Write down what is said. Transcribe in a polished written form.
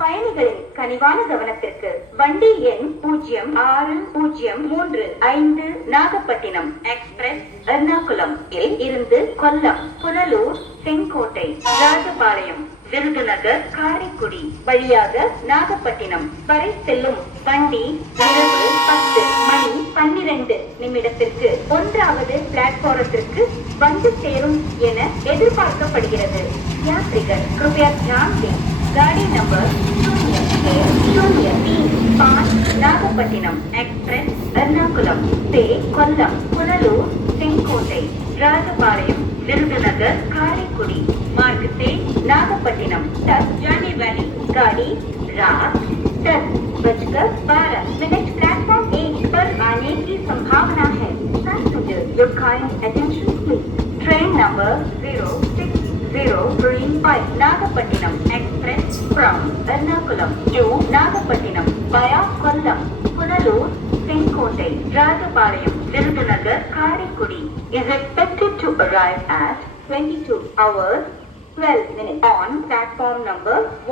பயணிகளின் கனிவான கவனத்திற்கு வண்டி எண் 0603 நாகப்பட்டினம் எக்ஸ்பிரஸ் எர்ணாகுளம் இருந்து கொல்லம், புனலூர், செங்கோட்டை, ராஜபாளையம், விருதுநகர், காரைக்குடி வழியாக நாகப்பட்டினம் வரை செல்லும் வண்டி இரவு 10:12 1வது பிளாட்பாரத்திற்கு வந்து சேரும் என எதிர்பார்க்கப்படுகிறது. यात्रीगण कृपया ध्यान दें, गाड़ी नंबर 0603 नागपट्टिनम एक्सप्रेस एर्नाकुलम से कोल्लम, पुनलूर, सेंकोटे, राजपालयम, विरुधुनगर, कारेकुड़ी मार्ग से नागपट्टिनम तक जाने वाली गाड़ी रात 10:12 प्लेटफॉर्म 1 पर आने की संभावना है. Your kind attention please. Train number 0605 Nagapattinam Express from Ernakulam to Nagapattinam via Kollam, Punalur, Senkote, Rajapalayam, Virudunagar, Karikudi is expected to arrive at 22 hours 12 minutes on platform number 1